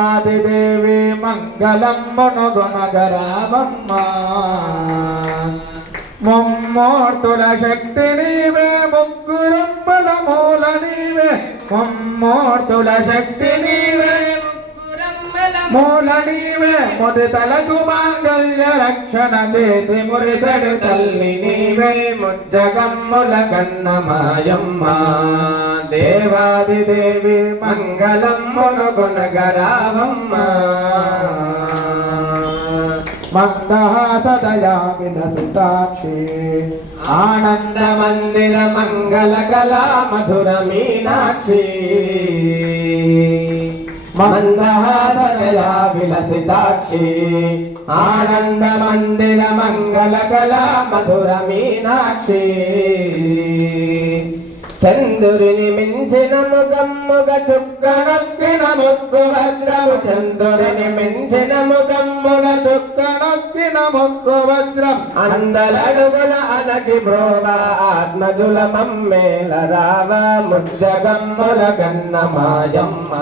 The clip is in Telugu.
దేవాదిదేవి మంగళమ్మును గుణగరామమ్మ ముమ్మూర్తుల శక్తి నీవే ముగ్గురమ్మల మూల నీవే ముమ్మూర్తుల శక్తి నీవే మూల నీవే ముదితలకు మాంగళ్య రక్షణ దేతి మురిసెడు తల్లి నీవే ముజ్జగమ్ముల కన్నమాయమ్మ దేవాదిదేవి మంగళమ్మును గుణగరామమ్మ మందహాసదయా విలసితాక్షి ఆనంద మందిర మంగళ కళా మధుర మీనాక్షి మందహాసదయా విలసితాక్షి ఆనంద మందిర మంగళ కళా మధుర మీనాక్షి చంద్రుని మించిన ముఖమ్ముగ చుక్కనొక్కిన ముక్కు వజ్రము చంద్రుని మించిన ముఖమ్ముగ చుక్కనొక్కిన ముక్కు వజ్రం అందలడుగుల అనటి బ్రోవ ఆత్మజుల మమ్మేల రావ ముజ్జగమ్ముల కన్నమాయమ్మ